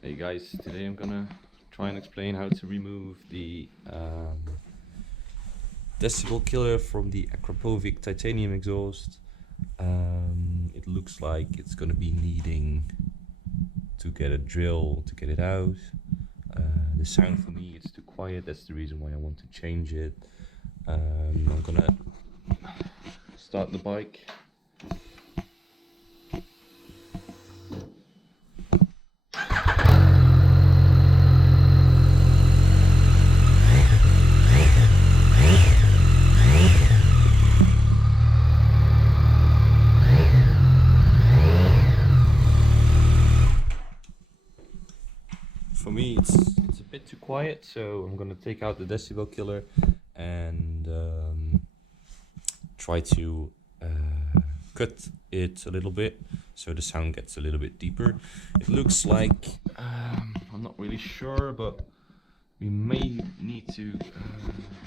Hey guys, today I'm gonna try and explain how to remove the decibel killer from the Akrapovic titanium exhaust. It looks like it's gonna be needing to get a drill to get it out. The sound for me it's too quiet, that's the reason why I want to change it. I'm gonna start the bike. For me it's a bit too quiet, so I'm gonna take out the decibel killer and try to cut it a little bit so the sound gets a little bit deeper. It looks like I'm not really sure, but we may need to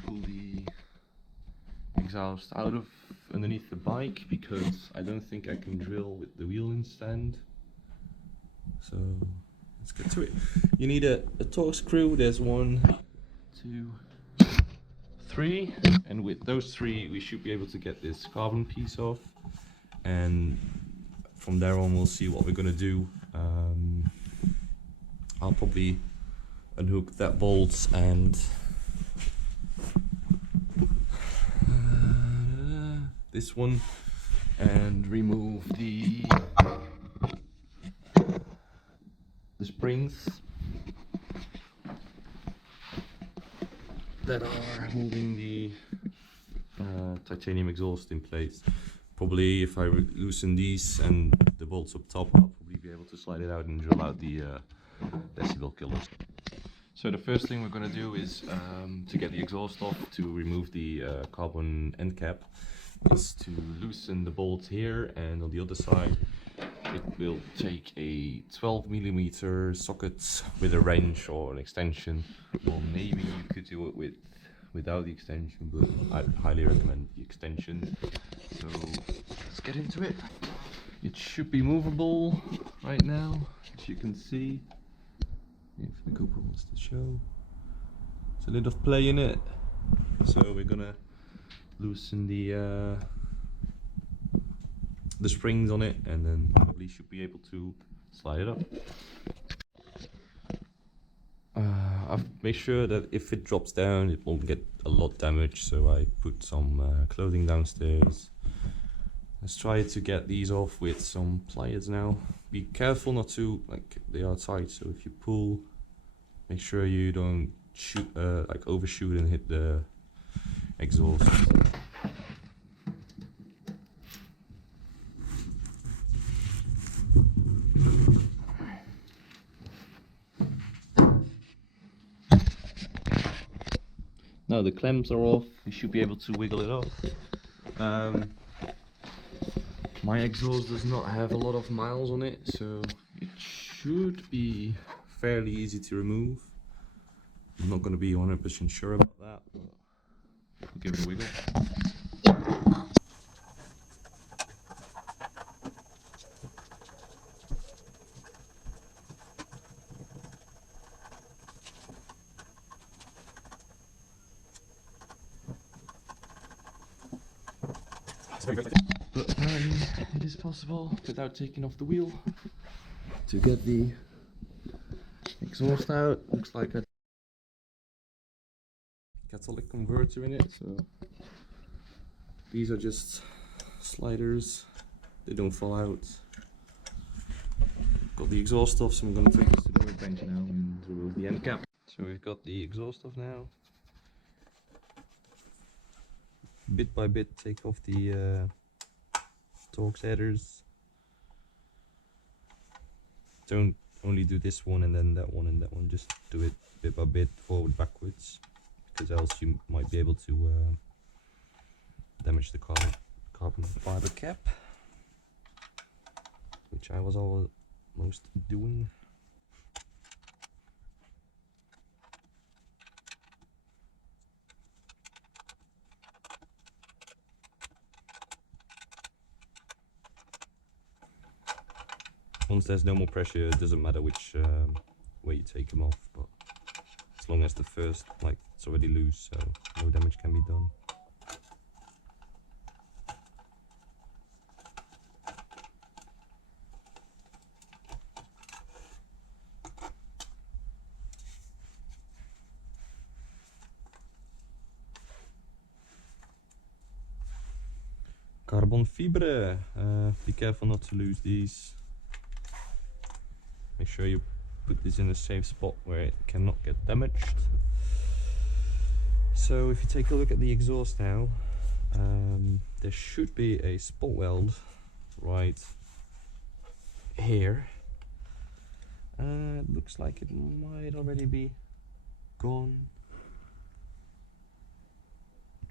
pull the exhaust out of underneath the bike, because I don't think I can drill with the wheel in stand. So let's get to it. You need a torque screw. There's 1, 2, 3, and with those 3 we should be able to get this carbon piece off, and from there on we'll see what we're gonna do. I'll probably unhook that bolt and this one, and remove the springs that are holding the titanium exhaust in place. Probably if I loosen these and the bolts up top, I'll probably be able to slide it out and drill out the decibel killers. So the first thing we're going to do is to get the exhaust off, to remove the carbon end cap, is to loosen the bolt here, and on the other side it will take a 12mm socket with a wrench or an extension, or maybe you could do it without the extension, but I highly recommend the extension. So let's get into it. It should be movable right now, as you can see. If the GoPro wants to show, there's a little play in it. So we're gonna loosen the springs on it, and then probably should be able to slide it up. I've made sure that if it drops down it won't get a lot damaged, so I put some clothing downstairs. Let's try to get these off with some pliers now. Be careful not to, like, they are tight, so if you pull, make sure you don't shoot, like overshoot and hit the exhaust. Now the clamps are off, you should be able to wiggle it off. My exhaust does not have a lot of miles on it, so it should be fairly easy to remove. I'm not going to be 100% sure about that, but we'll give it a wiggle. But apparently it is possible, without taking off the wheel, to get the exhaust out. Looks like a catalytic converter in it, so these are just sliders, they don't fall out. Got the exhaust off, so I'm going to take this to the workbench now and remove the end cap. So we've got the exhaust off now. Bit by bit take off the torque headers. Don't only do this one and then that one and that one, just do it bit by bit, forward backwards, because else you might be able to damage the carbon fiber cap, which I was almost doing. Once there's no more pressure, it doesn't matter which where you take them off, but as long as the first, like, it's already loose, so no damage can be done. Carbon fibre, be careful not to lose these. Make sure you put this in a safe spot where it cannot get damaged. So if you take a look at the exhaust now, there should be a spot weld right here. It looks like it might already be gone.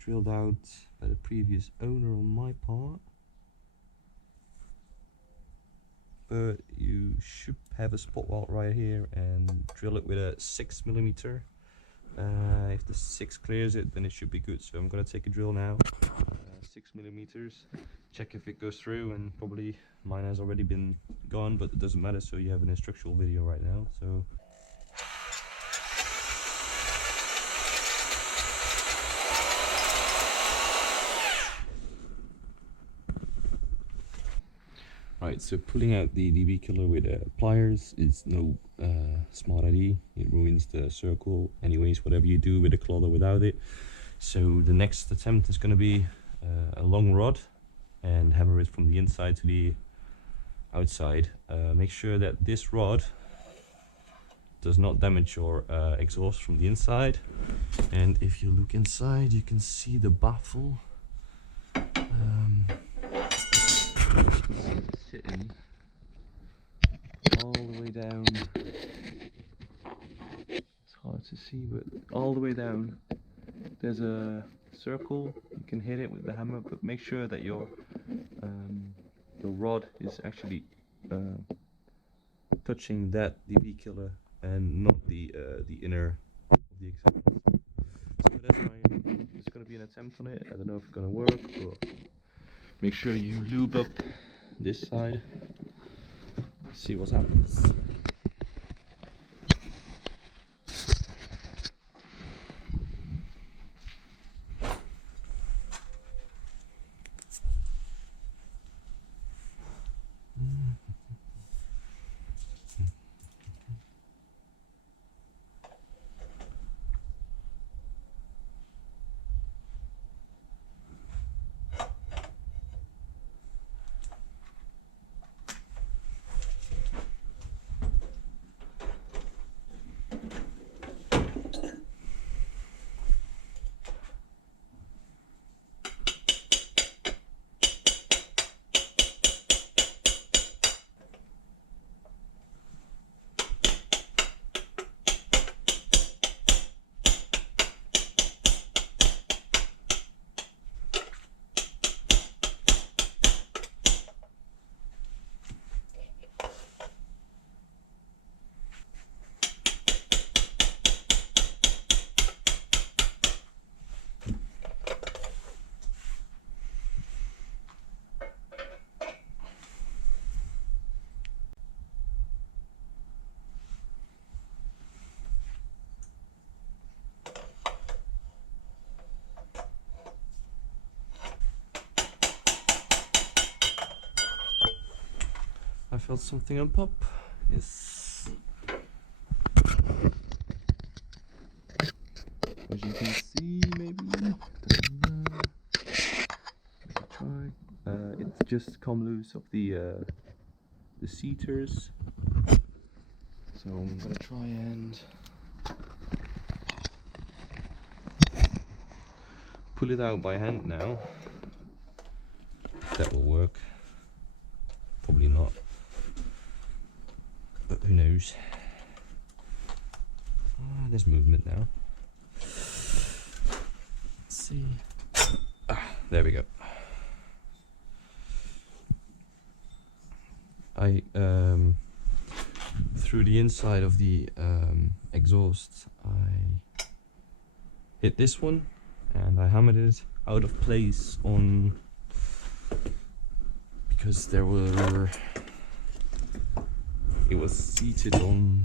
Drilled out by the previous owner on my part, but you should have a spot weld right here and drill it with a 6mm. If the 6 clears it, then it should be good. So I'm gonna take a drill now, 6mm, check if it goes through, and probably mine has already been gone, but it doesn't matter, so you have an instructional video right now. So right, so pulling out the DB killer with pliers is no smart idea. It ruins the circle anyways, whatever you do with the claw or without it. So the next attempt is going to be a long rod and hammer it from the inside to the outside. Make sure that this rod does not damage your exhaust from the inside. And if you look inside, you can see the baffle. Sitting all the way down. It's hard to see, but all the way down there's a circle. You can hit it with the hammer, but make sure that your rod is actually touching that DB killer and not the inner of the exhaust. So that's there's going to be an attempt on it. I don't know if it's going to work, but make sure you lube up this side. See what happens. I felt something on pop. Yes. As you can see, maybe. Try. It's just come loose of the seaters. So I'm gonna try and pull it out by hand now. That will work. Probably not. But who knows? There's movement now. Let's see. There we go. I through the inside of the exhaust, I hit this one and I hammered it out of place on, because it was seated on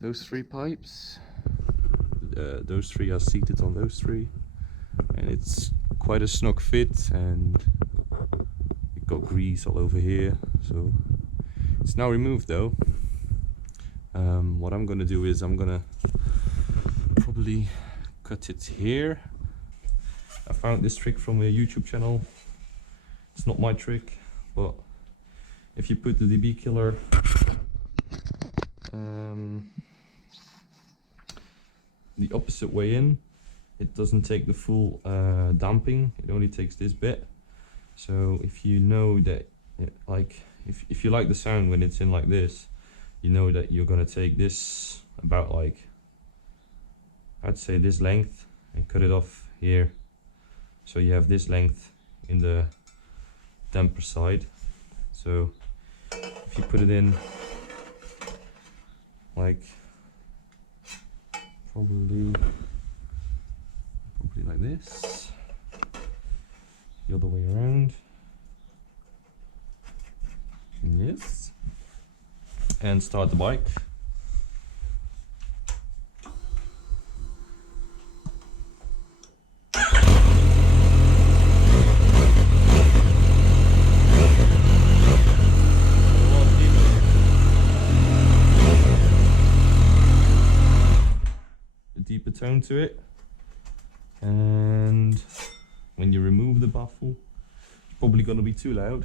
those 3 pipes, those 3 are seated on those 3, and it's quite a snug fit, and it got grease all over here, so it's now removed though. What I'm gonna do is I'm gonna probably cut it here. I found this trick from a YouTube channel. It's not my trick, but if you put the DB killer the opposite way in, it doesn't take the full damping, it only takes this bit. So if you know that, like, if you like the sound when it's in like this, you know that you're gonna take this about, like, I'd say this length, and cut it off here, so you have this length in the damper side. So if you put it in like probably like this, the other way around, yes, and start the bike. Deeper tone to it, and when you remove the baffle, it's probably going to be too loud.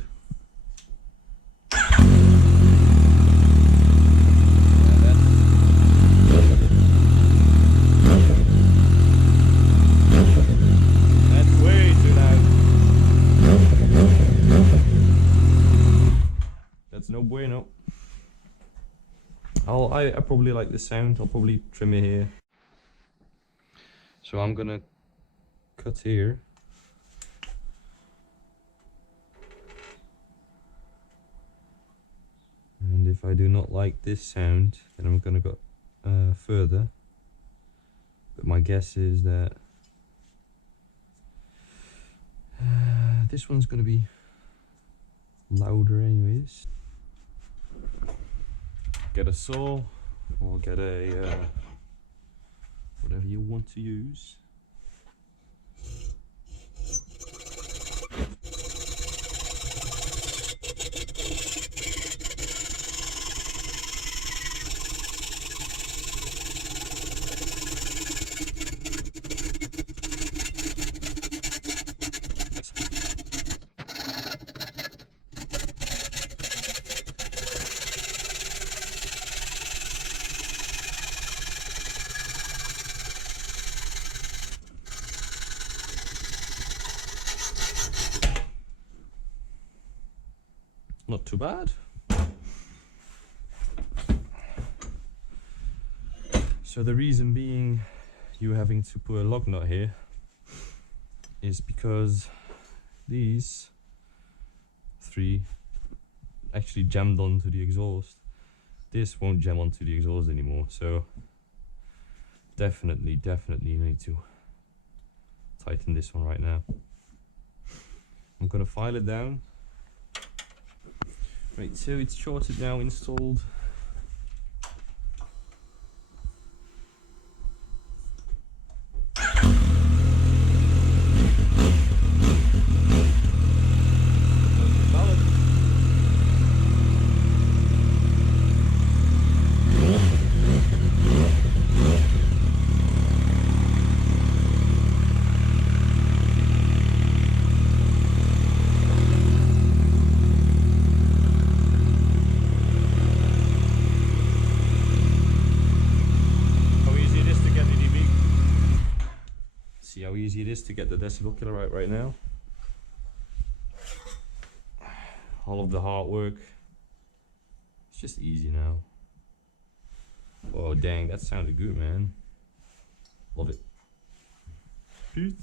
That's way too loud. That's no bueno. I probably like the sound. I'll probably trim it here. So I'm gonna cut here, and if I do not like this sound, then I'm gonna go further, but my guess is that this one's gonna be louder anyways. Get a saw or get a whatever you want to use. Not too bad. So the reason being you having to put a lug nut here is because these 3 actually jammed onto the exhaust. This won't jam onto the exhaust anymore, so definitely need to tighten this one right now. I'm gonna file it down. Right, so it's shorted now, installed. See how easy it is to get the decibel killer out right now. All of the hard work, it's just easy now. Oh dang, that sounded good, man. Love it. Peace.